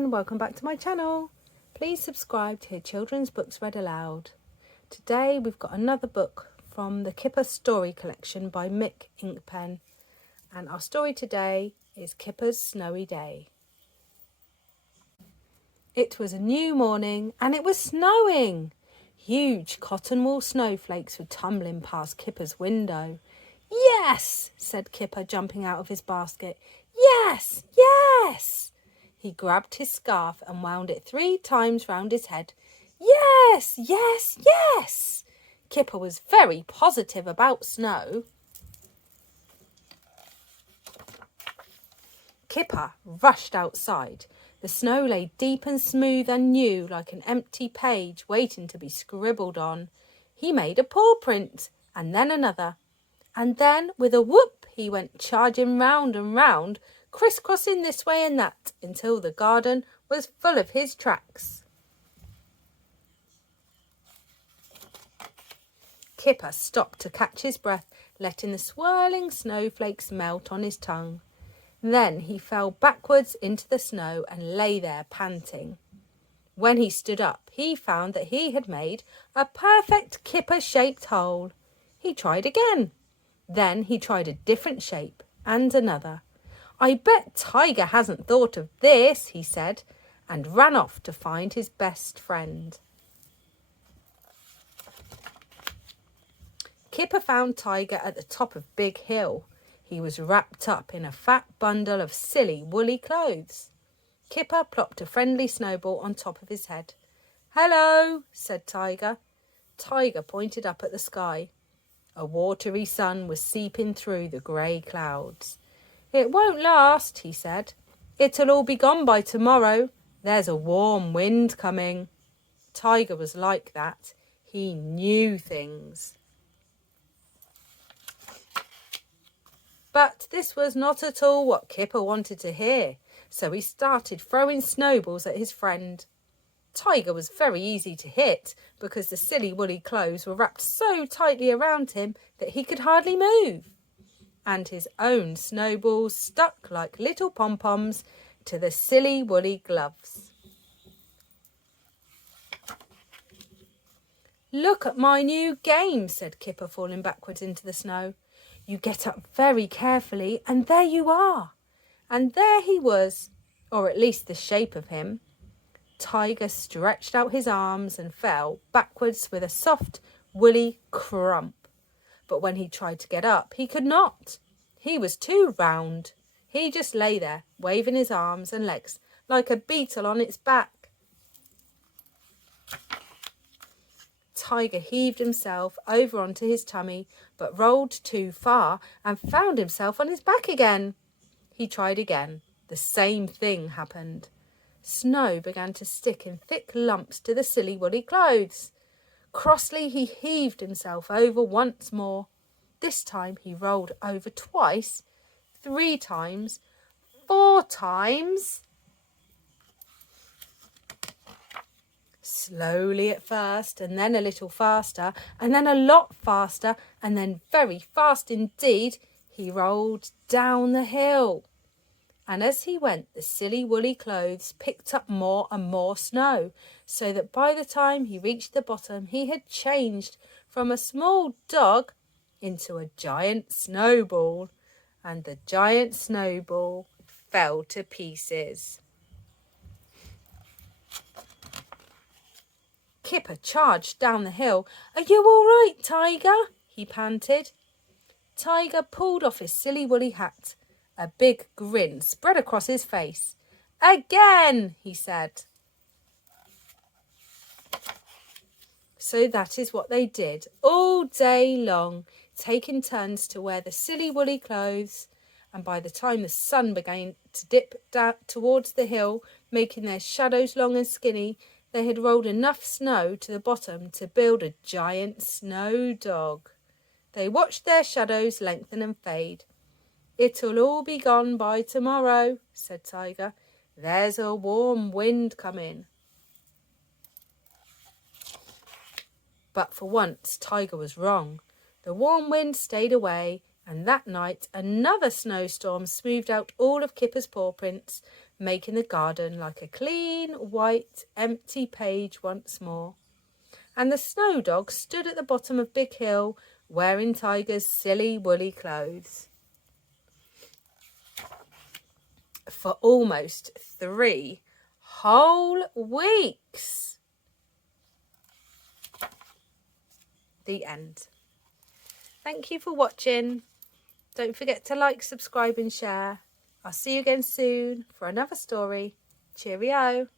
everyone, welcome back to my channel. Please subscribe to hear children's books read aloud. Today we've got another book from the Kipper story collection by Mick, Inkpen, and our story today is Kipper's Snowy Day. It was a new morning and it was snowing. Huge cotton wool snowflakes were tumbling past Kipper's window. "Yes!" said Kipper, jumping out of his basket. "Yes! Yes!" He grabbed his scarf and wound it 3 times round his head. "Yes! Yes! Yes!" Kipper was very positive about snow. Kipper rushed outside. The snow lay deep and smooth and new, like an empty page waiting to be scribbled on. He made a paw print, and then another. And then, with a whoop, he went charging round and round, crisscrossing this way and that, until the garden was full of his tracks. Kipper stopped to catch his breath, letting the swirling snowflakes melt on his tongue. Then he fell backwards into the snow and lay there panting. When he stood up, he found that he had made a perfect Kipper-shaped hole. He tried again. Then he tried a different shape and another. "I bet Tiger hasn't thought of this," he said, and ran off to find his best friend. Kipper found Tiger at the top of Big Hill. He was wrapped up in a fat bundle of silly woolly clothes. Kipper plopped a friendly snowball on top of his head. "Hello," said Tiger. Tiger pointed up at the sky. A watery sun was seeping through the grey clouds. "It won't last," he said. "It'll all be gone by tomorrow. There's a warm wind coming." Tiger was like that. He knew things. But this was not at all what Kipper wanted to hear, so he started throwing snowballs at his friend. Tiger was very easy to hit because the silly woolly clothes were wrapped so tightly around him that he could hardly move. And his own snowballs stuck like little pom-poms to the silly woolly gloves. "Look at my new game," said Kipper, falling backwards into the snow. "You get up very carefully and there you are." And there he was, or at least the shape of him. Tiger stretched out his arms and fell backwards with a soft, woolly crump. But when he tried to get up, he could not. He was too round. He just lay there, waving his arms and legs like a beetle on its back. Tiger heaved himself over onto his tummy, but rolled too far and found himself on his back again. He tried again. The same thing happened. Snow began to stick in thick lumps to the silly woolly clothes. Crossly he heaved himself over once more. This time he rolled over twice, 3 times, 4 times. Slowly at first, and then a little faster, and then a lot faster, and then very fast indeed, he rolled down the hill. And as he went, the silly woolly clothes picked up more and more snow, so that by the time he reached the bottom, he had changed from a small dog into a giant snowball, and the giant snowball fell to pieces. Kipper charged down the hill. "Are you all right, Tiger?" he panted. Tiger pulled off his silly woolly hat. A big grin spread across his face. "Again," he said. So that is what they did all day long, taking turns to wear the silly woolly clothes, and by the time the sun began to dip down towards the hill, making their shadows long and skinny, they had rolled enough snow to the bottom to build a giant snow dog. They watched their shadows lengthen and fade. "It'll all be gone by tomorrow," said Tiger. "There's a warm wind coming." But for once, Tiger was wrong. The warm wind stayed away, and that night another snowstorm smoothed out all of Kipper's paw prints, making the garden like a clean, white, empty page once more. And the snow dog stood at the bottom of Big Hill, wearing Tiger's silly woolly clothes. For almost 3 whole weeks. The end. Thank you for watching. Don't forget to like, subscribe and share. I'll see you again soon for another story. Cheerio.